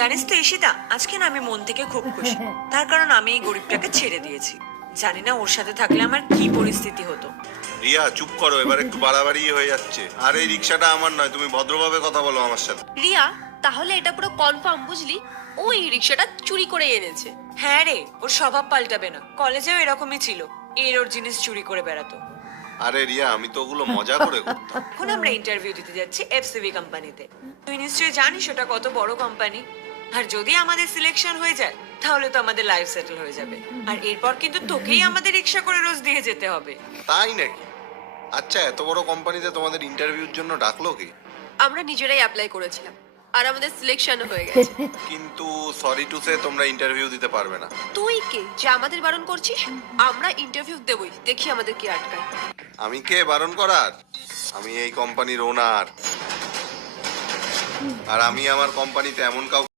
জানিস তো ঈশিতা, আজকে না আমি মন থেকে খুব খুশি। তার কারণ আমি এই গরিবটাকে ছেড়ে দিয়েছি। জানি না ওর সাথে থাকলে আমার কি পরিস্থিতি হতো। রিয়া চুপ করো, এবার একটু বাড়াবাড়ি হয়ে যাচ্ছে। আর এই রিক্সাটা আমার নয়, তুমি ভদ্রভাবে কথা বলো আমার সাথে। রিয়া, তাহলে এটা পুরো কনফার্ম বুঝলি, ও এই রিক্সাটা চুরি করে এনেছে। হ্যাঁ রে, ওর স্বভাব পাল্টাবে না। কলেজেও এরকমই ছিল, ওর জিনিস চুরি করে বেড়াতো। আরে রিয়া, আমি তো ওগুলো মজা করে করতাম। এখন আমরা ইন্টারভিউ দিতে যাচ্ছি এফসিবি কোম্পানিতে। তুই নিশ্চয়ই জানিস ওটা কত বড় কোম্পানি। আর যদি আমাদের সিলেকশন হয়ে যায় তাহলে তো আমাদের লাইফ সেটেল হয়ে যাবে। আর এরপর কিন্তু তোকেই আমাদের রিক্সা করে রোজ দিয়ে যেতে হবে। তাই নাকি? আচ্ছা, এত বড় কোম্পানিতে তোমাদের ইন্টারভিউর জন্য ডাকলো কি? আমরা নিজেরাই অ্যাপ্লাই করেছিলাম আর আমাদের সিলেকশন হয়ে গেছে। কিন্তু সরি টু সে, তোমরা ইন্টারভিউ দিতে পারবে না। তুই কে যে আমাদের বারণ করছিস? আমরা ইন্টারভিউ দেবই, দেখি আমাদের কি আটকায়। আমি কে বারণ করার? আমি এই কোম্পানির ওনার। আর আমি আমার কোম্পানিতে এমন কাউকে